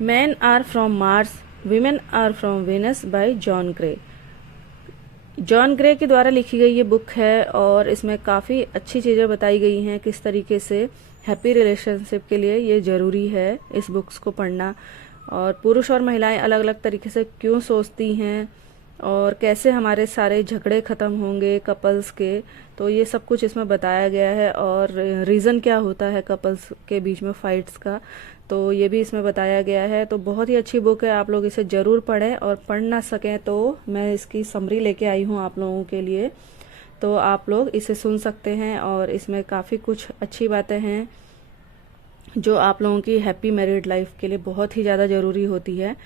Man are from Mars, women are from Venus by John Gray. John Gray के द्वारा लिखी गई ये बुक है और इसमें काफ़ी अच्छी चीज़ें बताई गई हैं किस तरीके से हैप्पी रिलेशनशिप के लिए ये ज़रूरी है इस बुक्स को पढ़ना, और पुरुष और महिलाएं अलग अलग तरीके से क्यों सोचती हैं और कैसे हमारे सारे झगड़े ख़त्म होंगे कपल्स के। तो ये सब कुछ इसमें बताया गया है और रीज़न क्या होता है कपल्स के बीच में फाइट्स का, तो ये भी इसमें बताया गया है। तो बहुत ही अच्छी बुक है, आप लोग इसे ज़रूर पढ़ें, और पढ़ ना सकें तो मैं इसकी समरी लेके आई हूँ आप लोगों के लिए, तो आप लोग इसे सुन सकते हैं। और इसमें काफ़ी कुछ अच्छी बातें हैं जो आप लोगों की हैप्पी मैरिड लाइफ के लिए बहुत ही ज़्यादा ज़रूरी होती है।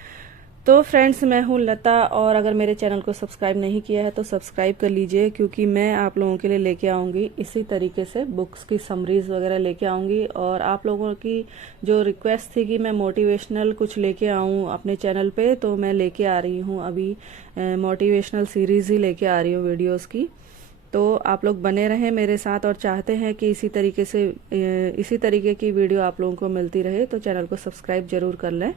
तो फ्रेंड्स, मैं हूँ लता, और अगर मेरे चैनल को सब्सक्राइब नहीं किया है तो सब्सक्राइब कर लीजिए, क्योंकि मैं आप लोगों के लिए लेके आऊँगी इसी तरीके से बुक्स की समरीज वगैरह लेके आऊँगी। और आप लोगों की जो रिक्वेस्ट थी कि मैं मोटिवेशनल कुछ लेके आऊँ अपने चैनल पे, तो मैं लेके आ रही हूँ अभी मोटिवेशनल सीरीज़ ही लेके आ रही हूँ वीडियोज़ की। तो आप लोग बने रहें मेरे साथ, और चाहते हैं कि इसी तरीके की वीडियो आप लोगों को मिलती रहे तो चैनल को सब्सक्राइब जरूर कर लें।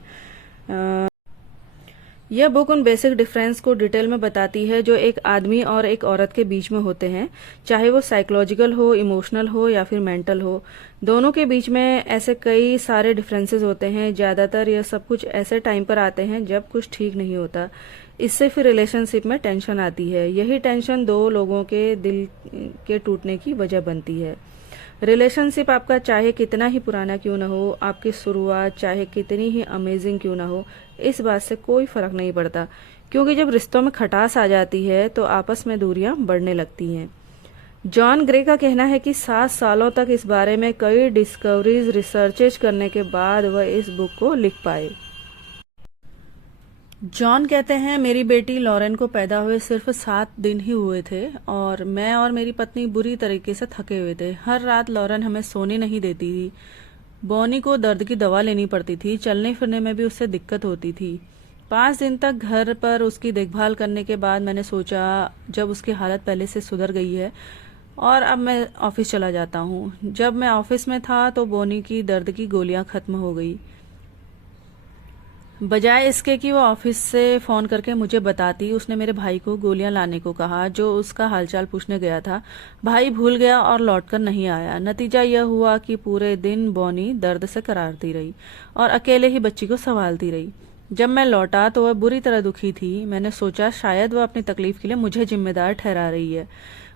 यह बुक उन बेसिक डिफरेंस को डिटेल में बताती है जो एक आदमी और एक औरत के बीच में होते हैं, चाहे वो साइकोलॉजिकल हो, इमोशनल हो या फिर मेंटल हो। दोनों के बीच में ऐसे कई सारे डिफरेंसेस होते हैं। ज़्यादातर यह सब कुछ ऐसे टाइम पर आते हैं जब कुछ ठीक नहीं होता। इससे फिर रिलेशनशिप में टेंशन आती है। यही टेंशन दो लोगों के दिल के टूटने की वजह बनती है। रिलेशनशिप आपका चाहे कितना ही पुराना क्यों ना हो, आपकी शुरुआत चाहे कितनी ही अमेजिंग क्यों ना हो, इस बात से कोई फर्क नहीं पड़ता, क्योंकि जब रिश्तों में खटास आ जाती है तो आपस में दूरियां बढ़ने लगती हैं। जॉन ग्रे का कहना है कि 7 सालों तक इस बारे में कई डिस्कवरीज रिसर्चेज करने के बाद वह इस बुक को लिख पाए। जॉन कहते हैं, मेरी बेटी लॉरेन को पैदा हुए सिर्फ 7 दिन ही हुए थे और मैं और मेरी पत्नी बुरी तरीके से थके हुए थे। हर रात लॉरेन हमें सोने नहीं देती थी। बॉनी को दर्द की दवा लेनी पड़ती थी, चलने फिरने में भी उससे दिक्कत होती थी। 5 दिन तक घर पर उसकी देखभाल करने के बाद मैंने सोचा, जब उसकी हालत पहले से सुधर गई है और अब मैं ऑफिस चला जाता हूँ। जब मैं ऑफिस में था तो बॉनी की दर्द की गोलियां खत्म हो गई। बजाय इसके कि वो ऑफिस से फोन करके मुझे बताती, उसने मेरे भाई को गोलियां लाने को कहा, जो उसका हालचाल पूछने गया था। भाई भूल गया और लौटकर नहीं आया। नतीजा यह हुआ कि पूरे दिन बॉनी दर्द से करारती रही और अकेले ही बच्ची को संभालती रही। जब मैं लौटा तो वह बुरी तरह दुखी थी। मैंने सोचा शायद वह अपनी तकलीफ के लिए मुझे जिम्मेदार ठहरा रही है।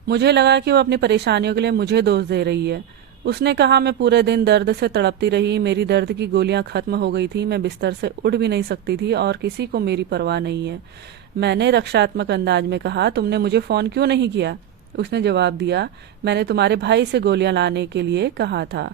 मुझे लगा कि वह अपनी परेशानियों के लिए मुझे दोष दे रही है। उसने कहा, मैं पूरे दिन दर्द से तड़पती रही, मेरी दर्द की गोलियां खत्म हो गई थी, मैं बिस्तर से उठ भी नहीं सकती थी और किसी को मेरी परवाह नहीं है। मैंने रक्षात्मक अंदाज में कहा, तुमने मुझे फोन क्यों नहीं किया? उसने जवाब दिया, मैंने तुम्हारे भाई से गोलियां लाने के लिए कहा था,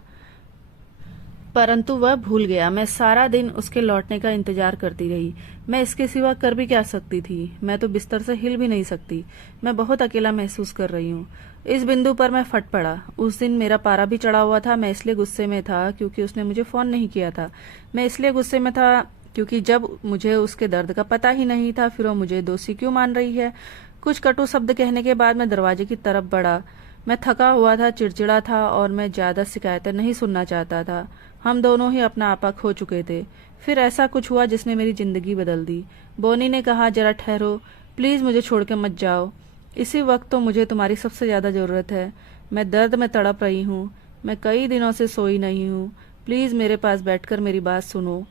परंतु वह भूल गया। मैं सारा दिन उसके लौटने का इंतजार करती रही। मैं इसके सिवा कर भी क्या सकती थी? मैं तो बिस्तर से हिल भी नहीं सकती। मैं बहुत अकेला महसूस कर रही हूँ। इस बिंदु पर मैं फट पड़ा। उस दिन मेरा पारा भी चढ़ा हुआ था। मैं इसलिए गुस्से में था क्योंकि उसने मुझे फोन नहीं किया था। मैं इसलिए गुस्से में था क्योंकि जब मुझे उसके दर्द का पता ही नहीं था, फिर वो मुझे दोषी क्यों मान रही है। कुछ कटु शब्द कहने के बाद मैं दरवाजे की तरफ बढ़ा। मैं थका हुआ था, चिड़चिड़ा था और मैं ज्यादा शिकायतें नहीं सुनना चाहता था। हम दोनों ही अपना आपा खो चुके थे। फिर ऐसा कुछ हुआ जिसने मेरी जिंदगी बदल दी। बोनी ने कहा, जरा ठहरो, प्लीज मुझे छोड़ के मत जाओ। इसी वक्त तो मुझे तुम्हारी सबसे ज्यादा जरूरत है। मैं दर्द में तड़प रही हूँ। मैं कई दिनों से सोई नहीं हूँ। प्लीज मेरे पास बैठकर मेरी बात सुनो।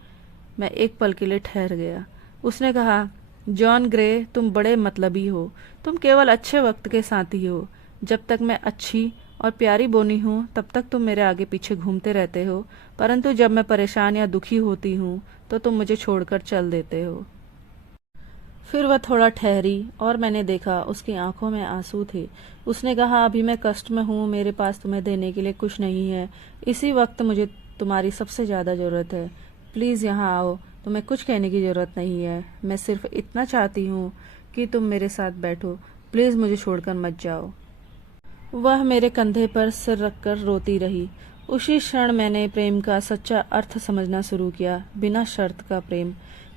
मैं एक पल के लिए ठहर गया। उसने कहा, जॉन ग्रे, तुम बड़े मतलबी हो। तुम केवल अच्छे वक्त के साथी हो। जब तक मैं अच्छी और प्यारी बोनी हूँ तब तक तुम मेरे आगे पीछे घूमते रहते हो, परंतु जब मैं परेशान या दुखी होती हूँ तो तुम मुझे छोड़कर चल देते हो। फिर वह थोड़ा ठहरी और मैंने देखा उसकी आंखों में आंसू थे। उसने कहा, अभी मैं कष्ट में हूँ, मेरे पास तुम्हें देने के लिए कुछ नहीं है। इसी वक्त मुझे तुम्हारी सबसे ज्यादा जरूरत है। प्लीज यहाँ आओ। तुम्हें कुछ कहने की जरूरत नहीं है। मैं सिर्फ इतना चाहती हूँ कि तुम मेरे साथ बैठो। प्लीज मुझे छोड़कर मत जाओ। वह मेरे कंधे पर सिर रखकर रोती रही। उसी क्षण मैंने प्रेम का सच्चा अर्थ समझना शुरू किया, बिना शर्त का प्रेम।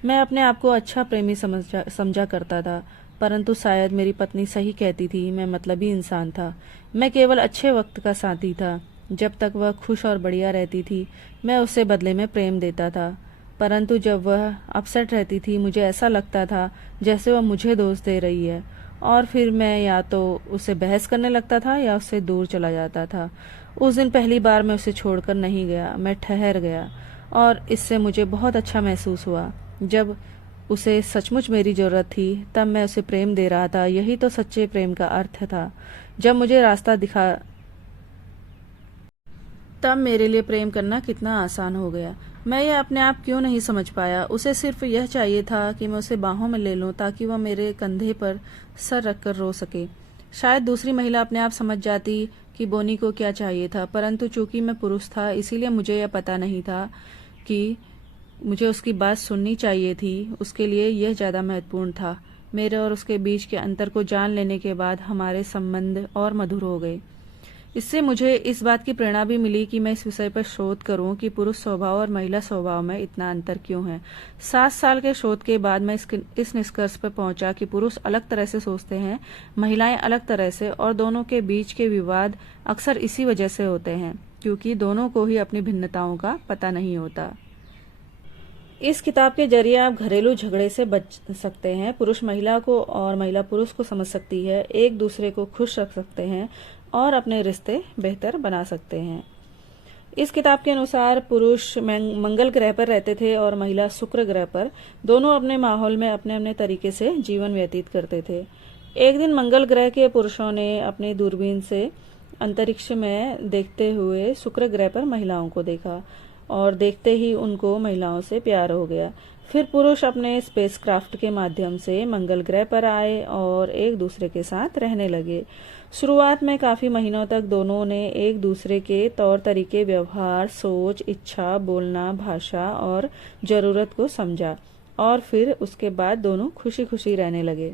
मैं अपने आप को अच्छा प्रेमी समझा करता था, परंतु शायद मेरी पत्नी सही कहती थी, मैं मतलबी इंसान था। मैं केवल अच्छे वक्त का साथी था। जब तक वह खुश और बढ़िया रहती थी, मैं उसे बदले में प्रेम देता था। परंतु जब वह अपसेट रहती थी मुझे ऐसा लगता था जैसे वह मुझे दोष दे रही है, और फिर मैं या तो उससे बहस करने लगता था या उससे दूर चला जाता था। उस दिन पहली बार मैं उसे छोड़कर नहीं गया, मैं ठहर गया, और इससे मुझे बहुत अच्छा महसूस हुआ। जब उसे सचमुच मेरी ज़रूरत थी तब मैं उसे प्रेम दे रहा था। यही तो सच्चे प्रेम का अर्थ था। जब मुझे रास्ता दिखा तब मेरे लिए प्रेम करना कितना आसान हो गया। मैं यह अपने आप क्यों नहीं समझ पाया। उसे सिर्फ यह चाहिए था कि मैं उसे बाहों में ले लूं ताकि वह मेरे कंधे पर सर रखकर रो सके। शायद दूसरी महिला अपने आप समझ जाती कि बोनी को क्या चाहिए था, परंतु चूंकि मैं पुरुष था इसीलिए मुझे यह पता नहीं था कि मुझे उसकी बात सुननी चाहिए थी। उसके लिए यह ज़्यादा महत्वपूर्ण था। मेरे और उसके बीच के अंतर को जान लेने के बाद हमारे संबंध और मधुर हो गए। इससे मुझे इस बात की प्रेरणा भी मिली कि मैं इस विषय पर शोध करूं कि पुरुष स्वभाव और महिला स्वभाव में इतना अंतर क्यों है। 7 साल के शोध के बाद मैं इस निष्कर्ष पर पहुंचा कि पुरुष अलग तरह से सोचते हैं, महिलाएं अलग तरह से, और दोनों के बीच के विवाद अक्सर इसी वजह से होते हैं क्योंकि दोनों को ही अपनी भिन्नताओं का पता नहीं होता। इस किताब के जरिए आप घरेलू झगड़े से बच सकते हैं। पुरुष महिला को और महिला पुरुष को समझ सकती है, एक दूसरे को खुश रख सकते हैं और अपने रिश्ते बेहतर बना सकते हैं। इस किताब के अनुसार पुरुष मंगल ग्रह पर रहते थे और महिला शुक्र ग्रह पर। दोनों अपने माहौल में अपने अपने तरीके से जीवन व्यतीत करते थे। एक दिन मंगल ग्रह के पुरुषों ने अपनी दूरबीन से अंतरिक्ष में देखते हुए शुक्र ग्रह पर महिलाओं को देखा और देखते ही उनको महिलाओं से प्यार हो गया। फिर पुरुष अपने स्पेसक्राफ्ट के माध्यम से मंगल ग्रह पर आए और एक दूसरे के साथ रहने लगे। शुरुआत में काफी महीनों तक दोनों ने एक दूसरे के तौर तरीके, व्यवहार, सोच, इच्छा, बोलना, भाषा और जरूरत को समझा, और फिर उसके बाद दोनों खुशी खुशी रहने लगे।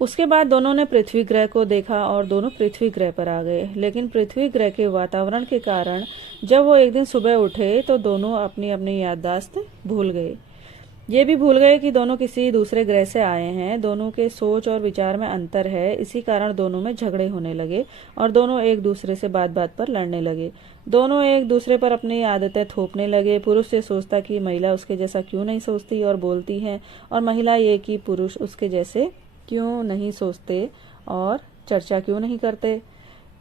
उसके बाद दोनों ने पृथ्वी ग्रह को देखा और दोनों पृथ्वी ग्रह पर आ गए। लेकिन पृथ्वी ग्रह के वातावरण के कारण जब वो एक दिन सुबह उठे तो दोनों अपनी अपनी याददाश्त भूल गए। ये भी भूल गए कि दोनों किसी दूसरे ग्रह से आए हैं। दोनों के सोच और विचार में अंतर है, इसी कारण दोनों में झगड़े होने लगे और दोनों एक दूसरे से बात बात पर लड़ने लगे। दोनों एक दूसरे पर अपनी आदतें थोपने लगे। पुरुष ये सोचता कि महिला उसके जैसा क्यों नहीं सोचती और बोलती है, और महिला ये कि पुरुष उसके जैसे क्यों नहीं सोचते और चर्चा क्यों नहीं करते।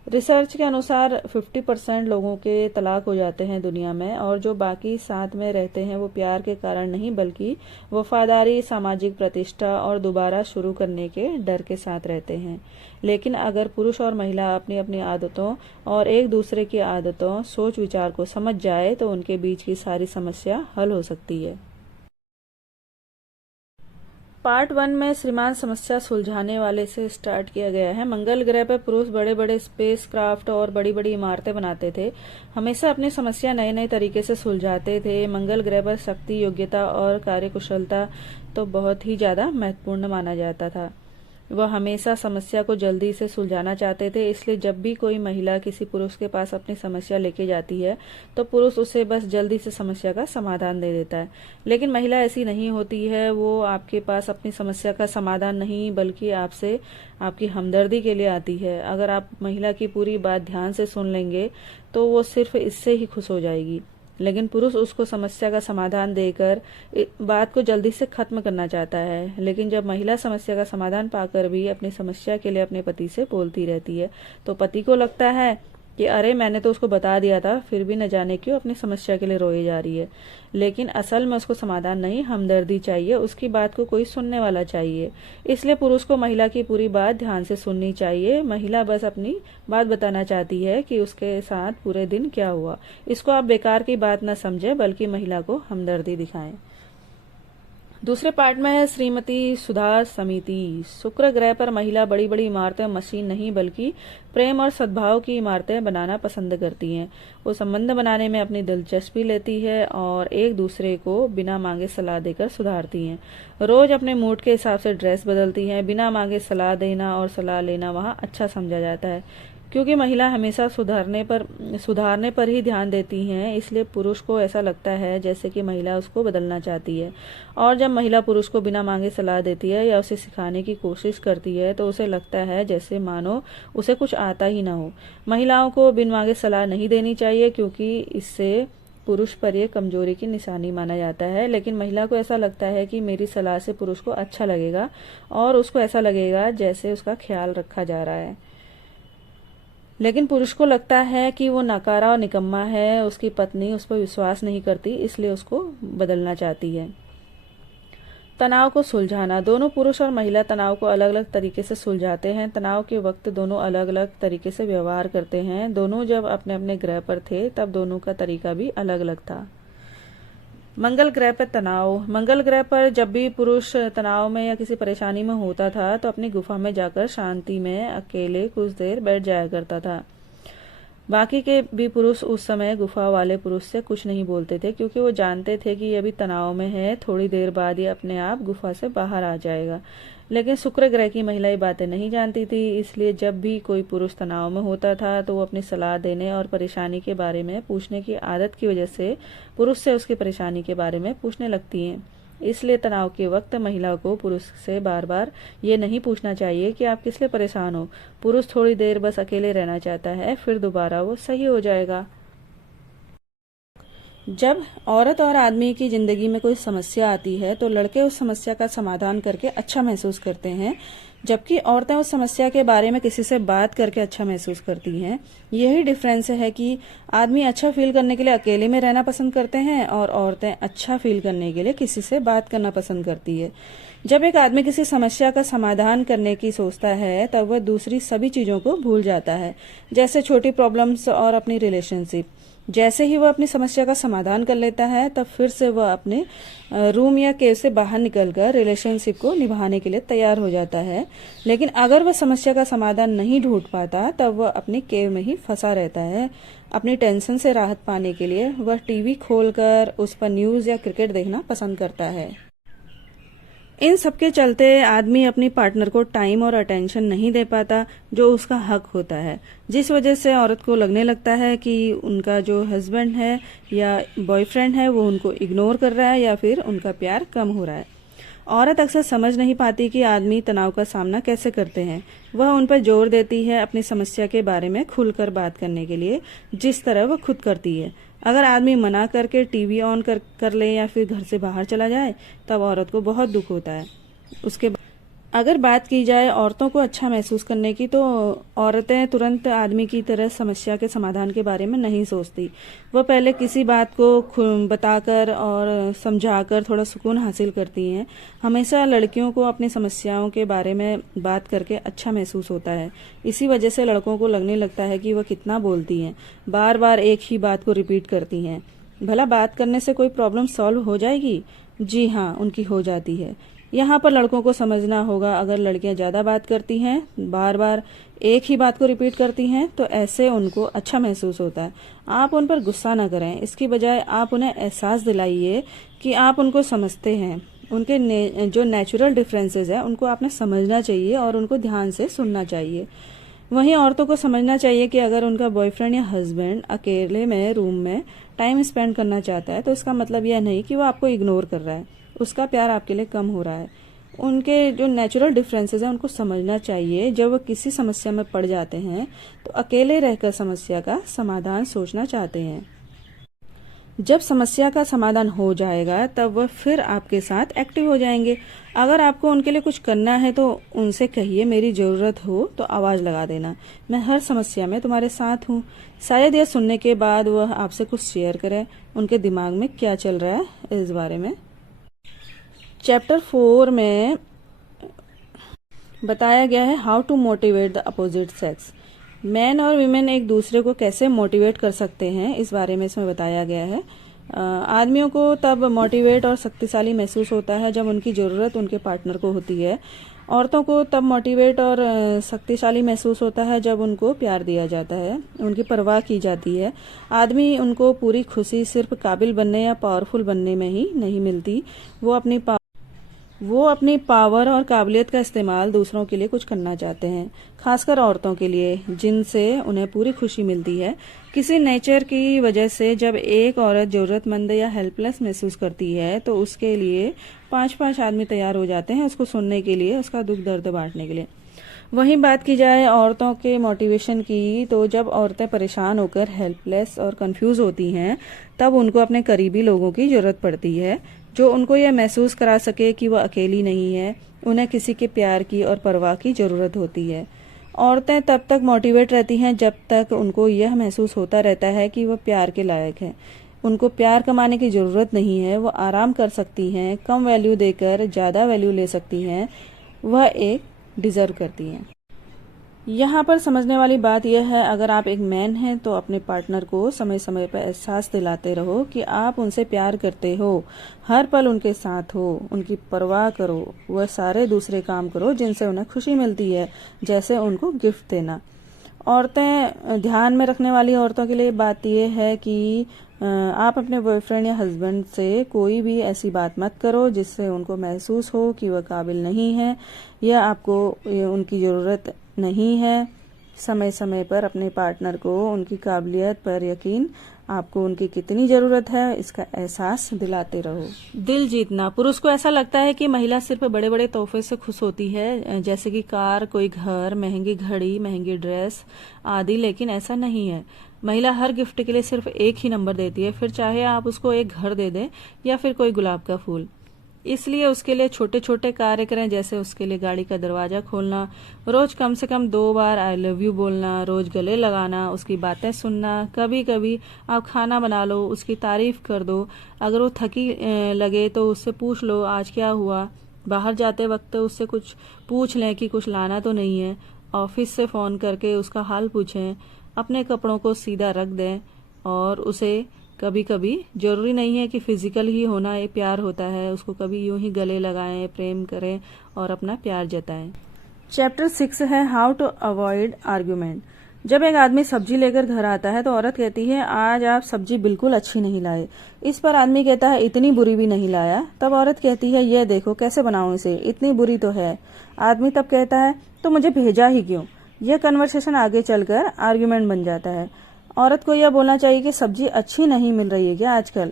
रिसर्च के अनुसार 50% लोगों के तलाक हो जाते हैं दुनिया में, और जो बाकी साथ में रहते हैं वो प्यार के कारण नहीं बल्कि वफादारी, सामाजिक प्रतिष्ठा और दोबारा शुरू करने के डर के साथ रहते हैं। लेकिन अगर पुरुष और महिला अपनी अपनी आदतों और एक दूसरे की आदतों, सोच विचार को समझ जाए तो उनके बीच की सारी समस्या हल हो सकती है। पार्ट 1 में श्रीमान समस्या सुलझाने वाले से स्टार्ट किया गया है। मंगल ग्रह पर पुरुष बड़े बड़े स्पेस क्राफ्ट और बड़ी बड़ी इमारतें बनाते थे, हमेशा अपनी समस्या नए नए तरीके से सुलझाते थे। मंगल ग्रह पर शक्ति, योग्यता और कार्यकुशलता तो बहुत ही ज्यादा महत्वपूर्ण माना जाता था। वह हमेशा समस्या को जल्दी से सुलझाना चाहते थे, इसलिए जब भी कोई महिला किसी पुरुष के पास अपनी समस्या लेके जाती है तो पुरुष उसे बस जल्दी से समस्या का समाधान दे देता है। लेकिन महिला ऐसी नहीं होती है। वो आपके पास अपनी समस्या का समाधान नहीं बल्कि आपसे आपकी हमदर्दी के लिए आती है। अगर आप महिला की पूरी बात ध्यान से सुन लेंगे तो वो सिर्फ इससे ही खुश हो जाएगी। लेकिन पुरुष उसको समस्या का समाधान देकर बात को जल्दी से खत्म करना चाहता है। लेकिन जब महिला समस्या का समाधान पाकर भी अपनी समस्या के लिए अपने पति से बोलती रहती है तो पति को लगता है कि अरे मैंने तो उसको बता दिया था, फिर भी न जाने क्यों अपनी समस्या के लिए रोई जा रही है। लेकिन असल में उसको समाधान नहीं, हमदर्दी चाहिए, उसकी बात को कोई सुनने वाला चाहिए। इसलिए पुरुष को महिला की पूरी बात ध्यान से सुननी चाहिए। महिला बस अपनी बात बताना चाहती है कि उसके साथ पूरे दिन क्या हुआ। इसको आप बेकार की बात न समझे बल्कि महिला को हमदर्दी दिखाएं। दूसरे पार्ट में है श्रीमती सुधार समिति। शुक्र ग्रह पर महिला बड़ी बड़ी इमारतें, मशीन नहीं बल्कि प्रेम और सद्भाव की इमारतें बनाना पसंद करती हैं। वो संबंध बनाने में अपनी दिलचस्पी लेती है और एक दूसरे को बिना मांगे सलाह देकर सुधारती हैं। रोज अपने मूड के हिसाब से ड्रेस बदलती हैं। बिना मांगे सलाह देना और सलाह लेना वहाँ अच्छा समझा जाता है, क्योंकि महिला हमेशा सुधारने पर ही ध्यान देती हैं। इसलिए पुरुष को ऐसा लगता है जैसे कि महिला उसको बदलना चाहती है। और जब महिला पुरुष को बिना मांगे सलाह देती है या उसे सिखाने की कोशिश करती है तो उसे लगता है जैसे मानो उसे कुछ आता ही ना हो। महिलाओं को बिन मांगे सलाह नहीं देनी चाहिए, क्योंकि इससे पुरुष पर यह कमजोरी की निशानी माना जाता है, लेकिन महिला को ऐसा लगता है कि मेरी सलाह से पुरुष को अच्छा लगेगा और उसको ऐसा लगेगा जैसे उसका ख्याल रखा जा रहा है। लेकिन पुरुष को लगता है कि वो नकारा और निकम्मा है, उसकी पत्नी उस पर विश्वास नहीं करती, इसलिए उसको बदलना चाहती है। तनाव को सुलझाना। दोनों पुरुष और महिला तनाव को अलग अलग तरीके से सुलझाते हैं। तनाव के वक्त दोनों अलग अलग तरीके से व्यवहार करते हैं। दोनों जब अपने अपने ग्रह पर थे तब दोनों का तरीका भी अलग अलग था। मंगल ग्रह पर तनाव। मंगल ग्रह पर जब भी पुरुष तनाव में या किसी परेशानी में होता था तो अपनी गुफा में जाकर शांति में अकेले कुछ देर बैठ जाया करता था। बाकी के भी पुरुष उस समय गुफा वाले पुरुष से कुछ नहीं बोलते थे, क्योंकि वो जानते थे कि ये अभी तनाव में है, थोड़ी देर बाद ये अपने आप गुफा से बाहर आ जाएगा। लेकिन शुक्र ग्रह की महिला ये बातें नहीं जानती थी, इसलिए जब भी कोई पुरुष तनाव में होता था तो वो अपनी सलाह देने और परेशानी के बारे में पूछने की आदत की वजह से पुरुष से उसकी परेशानी के बारे में पूछने लगती हैं। इसलिए तनाव के वक्त महिला को पुरुष से बार बार ये नहीं पूछना चाहिए कि आप किस लिए परेशान हो। पुरुष थोड़ी देर बस अकेले रहना चाहता है, फिर दोबारा वो सही हो जाएगा। जब औरत और आदमी की जिंदगी में कोई समस्या आती है तो लड़के उस समस्या का समाधान करके अच्छा महसूस करते हैं, जबकि औरतें उस समस्या के बारे में किसी से बात करके अच्छा महसूस करती हैं। यही डिफरेंस है कि आदमी अच्छा फील करने के लिए अकेले में रहना पसंद करते हैं और औरतें अच्छा फील करने के लिए किसी से बात करना पसंद करती है। जब एक आदमी किसी समस्या का समाधान करने की सोचता है तब वह दूसरी सभी चीजों को भूल जाता है, जैसे छोटी प्रॉब्लम्स और अपनी रिलेशनशिप। जैसे ही वह अपनी समस्या का समाधान कर लेता है तब फिर से वह अपने रूम या केव से बाहर निकलकर रिलेशनशिप को निभाने के लिए तैयार हो जाता है। लेकिन अगर वह समस्या का समाधान नहीं ढूंढ पाता तब वह अपनी केव में ही फंसा रहता है। अपनी टेंशन से राहत पाने के लिए वह टीवी खोलकर उस पर न्यूज या क्रिकेट देखना पसंद करता है। इन सबके चलते आदमी अपनी पार्टनर को टाइम और अटेंशन नहीं दे पाता जो उसका हक होता है, जिस वजह से औरत को लगने लगता है कि उनका जो हस्बैंड है या बॉयफ्रेंड है वो उनको इग्नोर कर रहा है या फिर उनका प्यार कम हो रहा है। औरत अक्सर समझ नहीं पाती कि आदमी तनाव का सामना कैसे करते हैं। वह उन पर जोर देती है अपनी समस्या के बारे में खुलकर बात करने के लिए, जिस तरह वह खुद करती है। अगर आदमी मना करके टीवी ऑन कर ले या फिर घर से बाहर चला जाए तब औरत को बहुत दुख होता है। उसके अगर बात की जाए औरतों को अच्छा महसूस करने की, तो औरतें तुरंत आदमी की तरह समस्या के समाधान के बारे में नहीं सोचती। वह पहले किसी बात को बताकर और समझाकर थोड़ा सुकून हासिल करती हैं। हमेशा लड़कियों को अपनी समस्याओं के बारे में बात करके अच्छा महसूस होता है। इसी वजह से लड़कों को लगने लगता है कि वह कितना बोलती हैं, बार बार एक ही बात को रिपीट करती हैं। भला बात करने से कोई प्रॉब्लम सॉल्व हो जाएगी? जी हाँ, उनकी हो जाती है। यहाँ पर लड़कों को समझना होगा, अगर लड़कियां ज्यादा बात करती हैं, बार बार एक ही बात को रिपीट करती हैं, तो ऐसे उनको अच्छा महसूस होता है। आप उन पर गुस्सा न करें, इसकी बजाय आप उन्हें एहसास दिलाइए कि आप उनको समझते हैं। उनके जो नेचुरल डिफरेंसेस है उनको आपने समझना चाहिए और उनको ध्यान से सुनना चाहिए। वहीं औरतों को समझना चाहिए कि अगर उनका बॉयफ्रेंड या हस्बैंड अकेले में रूम में टाइम स्पेंड करना चाहता है तो इसका मतलब यह नहीं कि वो आपको इग्नोर कर रहा है, उसका प्यार आपके लिए कम हो रहा है। उनके जो नेचुरल डिफरेंसेस हैं उनको समझना चाहिए। जब वो किसी समस्या में पड़ जाते हैं तो अकेले रहकर समस्या का समाधान सोचना चाहते हैं। जब समस्या का समाधान हो जाएगा तब वह फिर आपके साथ एक्टिव हो जाएंगे। अगर आपको उनके लिए कुछ करना है तो उनसे कहिए, मेरी जरूरत हो तो आवाज लगा देना, मैं हर समस्या में तुम्हारे साथ हूँ। शायद यह सुनने के बाद वह आपसे कुछ शेयर करें, उनके दिमाग में क्या चल रहा है इस बारे में। चैप्टर 4 में बताया गया है how to motivate the opposite sex. Men और वीमेन एक दूसरे को कैसे मोटिवेट कर सकते हैं, इस बारे में इसमें बताया गया है। आदमियों को तब मोटिवेट और शक्तिशाली महसूस होता है जब उनकी जरूरत उनके पार्टनर को होती है। औरतों को तब मोटिवेट और शक्तिशाली महसूस होता है जब उनको प्यार दिया जाता है, उनकी परवाह की जाती है। आदमी उनको पूरी खुशी सिर्फ काबिल बनने या पावरफुल बनने में ही नहीं मिलती, वो अपनी पावर और काबिलियत का इस्तेमाल दूसरों के लिए कुछ करना चाहते हैं, खासकर औरतों के लिए, जिनसे उन्हें पूरी खुशी मिलती है। किसी नेचर की वजह से जब एक औरत जरूरतमंद या हेल्पलेस महसूस करती है तो उसके लिए 5-5 आदमी तैयार हो जाते हैं उसको सुनने के लिए, उसका दुख दर्द बांटने के लिए। वहीं बात की जाए औरतों के मोटिवेशन की, तो जब औरतें परेशान होकर हेल्पलेस और कंफ्यूज होती हैं, तब उनको अपने करीबी लोगों की ज़रूरत पड़ती है, जो उनको यह महसूस करा सके कि वह अकेली नहीं है। उन्हें किसी के प्यार की और परवाह की ज़रूरत होती है। औरतें तब तक मोटिवेट रहती हैं जब तक उनको यह महसूस होता रहता है कि वह प्यार के लायक हैं। उनको प्यार कमाने की ज़रूरत नहीं है, वो आराम कर सकती हैं, कम वैल्यू देकर ज़्यादा वैल्यू ले सकती हैं, वह एक डिज़र्व करती हैं। यहाँ पर समझने वाली बात यह है, अगर आप एक मैन हैं तो अपने पार्टनर को समय समय पर एहसास दिलाते रहो कि आप उनसे प्यार करते हो, हर पल उनके साथ हो, उनकी परवाह करो, वह सारे दूसरे काम करो जिनसे उन्हें खुशी मिलती है, जैसे उनको गिफ्ट देना। औरतें ध्यान में रखने वाली औरतों के लिए बात यह है कि आप अपने बॉयफ्रेंड या हस्बैंड से कोई भी ऐसी बात मत करो जिससे उनको महसूस हो कि वह काबिल नहीं है या आपको उनकी ज़रूरत नहीं है। समय समय पर अपने पार्टनर को उनकी काबिलियत पर यकीन, आपको उनकी कितनी ज़रूरत है, इसका एहसास दिलाते रहो। दिल जीतना। पुरुष को ऐसा लगता है कि महिला सिर्फ बड़े बड़े तोहफे से खुश होती है, जैसे कि कार, कोई घर, महंगी घड़ी, महंगी ड्रेस आदि, लेकिन ऐसा नहीं है। महिला हर गिफ्ट के लिए सिर्फ एक ही नंबर देती है, फिर चाहे आप उसको एक घर दे दें या फिर कोई गुलाब का फूल। इसलिए उसके लिए छोटे छोटे कार्य करें, जैसे उसके लिए गाड़ी का दरवाजा खोलना, रोज कम से कम 2 बार आई लव यू बोलना, रोज गले लगाना, उसकी बातें सुनना। कभी कभी आप खाना बना लो, उसकी तारीफ कर दो। अगर वो थकी लगे तो उससे पूछ लो आज क्या हुआ। बाहर जाते वक्त उससे कुछ पूछ लें कि कुछ लाना तो नहीं है। ऑफिस से फ़ोन करके उसका हाल पूछें। अपने कपड़ों को सीधा रख दें और उसे कभी कभी जरूरी नहीं है कि फिजिकल ही होना ये प्यार होता है, उसको कभी यूं ही गले लगाएं, प्रेम करें और अपना प्यार जताएं। चैप्टर 6 है हाउ टू अवॉइड आर्ग्यूमेंट। जब एक आदमी सब्जी लेकर घर आता है तो औरत कहती है आज आप सब्जी बिल्कुल अच्छी नहीं लाए। इस पर आदमी कहता है इतनी बुरी भी नहीं लाया। तब औरत कहती है ये देखो कैसे बनाऊं इसे, इतनी बुरी तो है। आदमी तब कहता है तो मुझे भेजा ही क्यों। यह कन्वर्सेशन आगे चलकर आर्ग्यूमेंट बन जाता है। औरत को यह बोलना चाहिए कि सब्जी अच्छी नहीं मिल रही है क्या आजकल।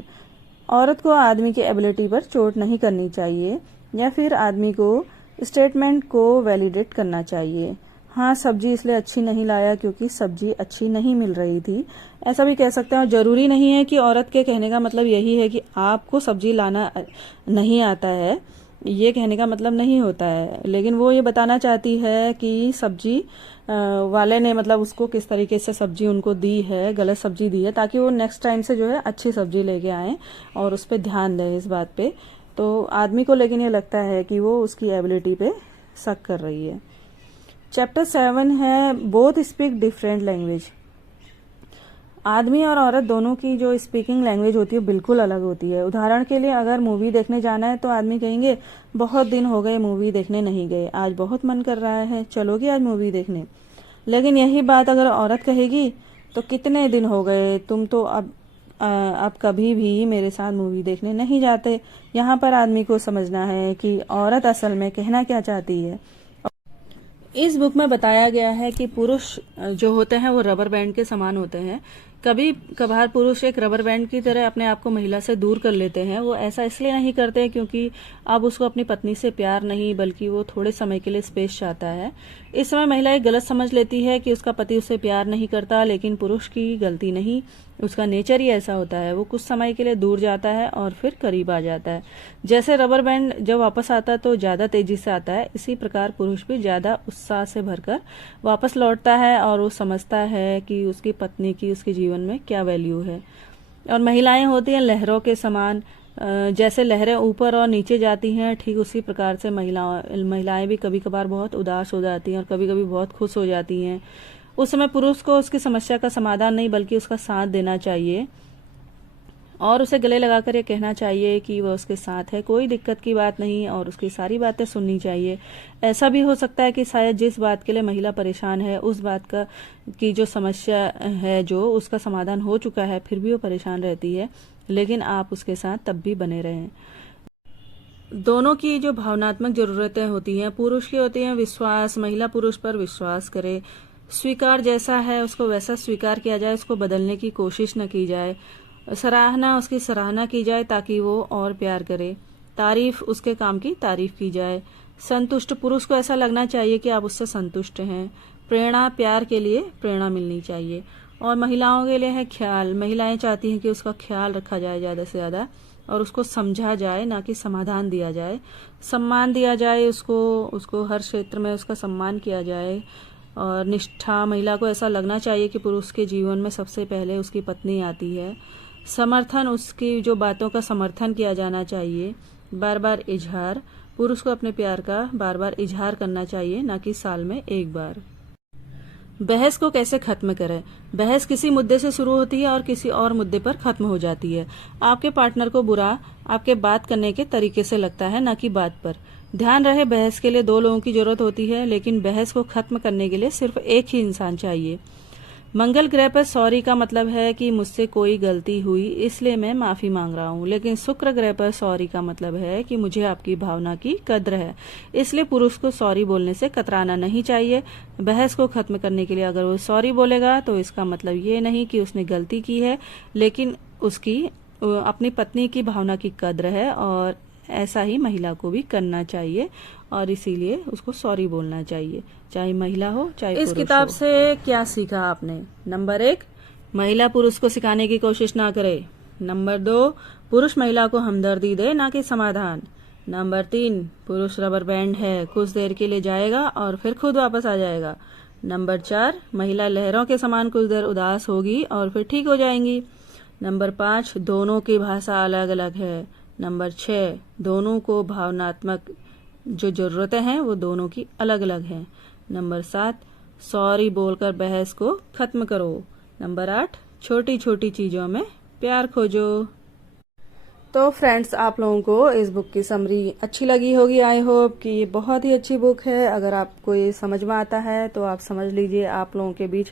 औरत को आदमी की एबिलिटी पर चोट नहीं करनी चाहिए, या फिर आदमी को स्टेटमेंट को वैलिडेट करना चाहिए। हाँ, सब्जी इसलिए अच्छी नहीं लाया क्योंकि सब्जी अच्छी नहीं मिल रही थी, ऐसा भी कह सकते हैं। और जरूरी नहीं है कि औरत के कहने का मतलब यही है कि आपको सब्जी लाना नहीं आता है, ये कहने का मतलब नहीं होता है। लेकिन वो ये बताना चाहती है कि सब्जी वाले ने मतलब उसको किस तरीके से सब्जी उनको दी है, गलत सब्जी दी है, ताकि वो नेक्स्ट टाइम से जो है अच्छी सब्जी लेके आए और उस पर ध्यान दें इस बात पे। तो आदमी को लेकिन ये लगता है कि वो उसकी एबिलिटी पे शक कर रही है। चैप्टर 7 है बोथ स्पीक डिफरेंट लैंग्वेज। आदमी और औरत दोनों की जो स्पीकिंग लैंग्वेज होती है बिल्कुल अलग होती है। उदाहरण के लिए अगर मूवी देखने जाना है तो आदमी कहेंगे बहुत दिन हो गए मूवी देखने नहीं गए, आज बहुत मन कर रहा है, चलोगी आज मूवी देखने। लेकिन यही बात अगर औरत कहेगी तो कितने दिन हो गए, तुम तो अब कभी भी मेरे साथ मूवी देखने नहीं जाते। यहाँ पर आदमी को समझना है कि औरत असल में कहना क्या चाहती है। इस बुक में बताया गया है कि पुरुष जो होते हैं वो रबर बैंड के समान होते हैं। कभी कभार पुरुष एक रबर बैंड की तरह अपने आप को महिला से दूर कर लेते हैं। वो ऐसा इसलिए नहीं करते क्योंकि अब उसको अपनी पत्नी से प्यार नहीं, बल्कि वो थोड़े समय के लिए स्पेस चाहता है। इस समय महिला एक गलत समझ लेती है कि उसका पति उससे प्यार नहीं करता, लेकिन पुरुष की गलती नहीं, उसका नेचर ही ऐसा होता है। वो कुछ समय के लिए दूर जाता है और फिर करीब आ जाता है। जैसे रबर बैंड जब वापस आता है तो ज्यादा तेजी से आता है, इसी प्रकार पुरुष भी ज्यादा उत्साह से भरकर वापस लौटता है और वो समझता है कि उसकी पत्नी की उसके जीवन में क्या वैल्यू है। और महिलाएं होती हैं लहरों के समान। जैसे लहरें ऊपर और नीचे जाती हैं, ठीक उसी प्रकार से महिलाएं भी कभी कभार बहुत उदास हो जाती हैं और कभी कभी बहुत खुश हो जाती हैं। उस समय पुरुष को उसकी समस्या का समाधान नहीं बल्कि उसका साथ देना चाहिए और उसे गले लगाकर ये कहना चाहिए कि वह उसके साथ है, कोई दिक्कत की बात नहीं, और उसकी सारी बातें सुननी चाहिए। ऐसा भी हो सकता है कि शायद जिस बात के लिए महिला परेशान है उस बात की जो समस्या है जो उसका समाधान हो चुका है, फिर भी वो परेशान रहती है, लेकिन आप उसके साथ तब भी बने रहें। दोनों की जो भावनात्मक जरूरतें होती हैं, पुरुष की होती हैं विश्वास, महिला पुरुष पर विश्वास करे, स्वीकार जैसा है उसको वैसा स्वीकार किया जाए, उसको बदलने की कोशिश न की जाए, सराहना उसकी सराहना की जाए ताकि वो और प्यार करे, तारीफ उसके काम की तारीफ की जाए, संतुष्ट, पुरुष को ऐसा लगना चाहिए कि आप उससे संतुष्ट हैं। प्रेरणा, प्यार के लिए प्रेरणा मिलनी चाहिए। और महिलाओं के लिए है ख्याल, महिलाएं चाहती हैं कि उसका ख्याल रखा जाए ज़्यादा से ज़्यादा और उसको समझा जाए, ना कि समाधान दिया जाए। सम्मान दिया जाए उसको हर क्षेत्र में उसका सम्मान किया जाए। और निष्ठा, महिला को ऐसा लगना चाहिए कि पुरुष के जीवन में सबसे पहले उसकी पत्नी आती है। समर्थन, उसकी जो बातों का समर्थन किया जाना चाहिए। बार बार इजहार, पुरुष को अपने प्यार का बार बार इजहार करना चाहिए, ना कि साल में एक बार। बहस को कैसे खत्म करें? बहस किसी मुद्दे से शुरू होती है और किसी और मुद्दे पर खत्म हो जाती है। आपके पार्टनर को बुरा आपके बात करने के तरीके से लगता है, ना कि बात पर। ध्यान रहे, बहस के लिए दो लोगों की जरूरत होती है, लेकिन बहस को खत्म करने के लिए सिर्फ एक ही इंसान चाहिए। मंगल ग्रह पर सॉरी का मतलब है कि मुझसे कोई गलती हुई इसलिए मैं माफी मांग रहा हूँ, लेकिन शुक्र ग्रह पर सॉरी का मतलब है कि मुझे आपकी भावना की कद्र है, इसलिए पुरुष को सॉरी बोलने से कतराना नहीं चाहिए। बहस को खत्म करने के लिए अगर वो सॉरी बोलेगा तो इसका मतलब ये नहीं कि उसने गलती की है, लेकिन उसकी अपनी पत्नी की भावना की कद्र है और ऐसा ही महिला को भी करना चाहिए और इसीलिए उसको सॉरी बोलना चाहिए, चाहे महिला हो चाहे पुरुष हो। इस किताब से क्या सीखा आपने? नंबर 1, महिला पुरुष को सिखाने की कोशिश ना करे। नंबर 2, पुरुष महिला को हमदर्दी दे, ना कि समाधान। नंबर 3, पुरुष रबर बैंड है, कुछ देर के लिए जाएगा और फिर खुद वापस आ जाएगा। नंबर 4, महिला लहरों के समान कुछ देर उदास होगी और फिर ठीक हो जाएंगी। नंबर 5, दोनों की भाषा अलग अलग है। नंबर 6, दोनों को भावनात्मक जो जरूरतें हैं वो दोनों की अलग अलग हैं। नंबर 7, सॉरी बोलकर बहस को खत्म करो। नंबर 8, छोटी छोटी चीजों में प्यार खोजो। तो फ्रेंड्स, आप लोगों को इस बुक की समरी अच्छी लगी होगी। आई होप कि ये बहुत ही अच्छी बुक है। अगर आपको ये समझ में आता है तो आप समझ लीजिए आप लोगों के बीच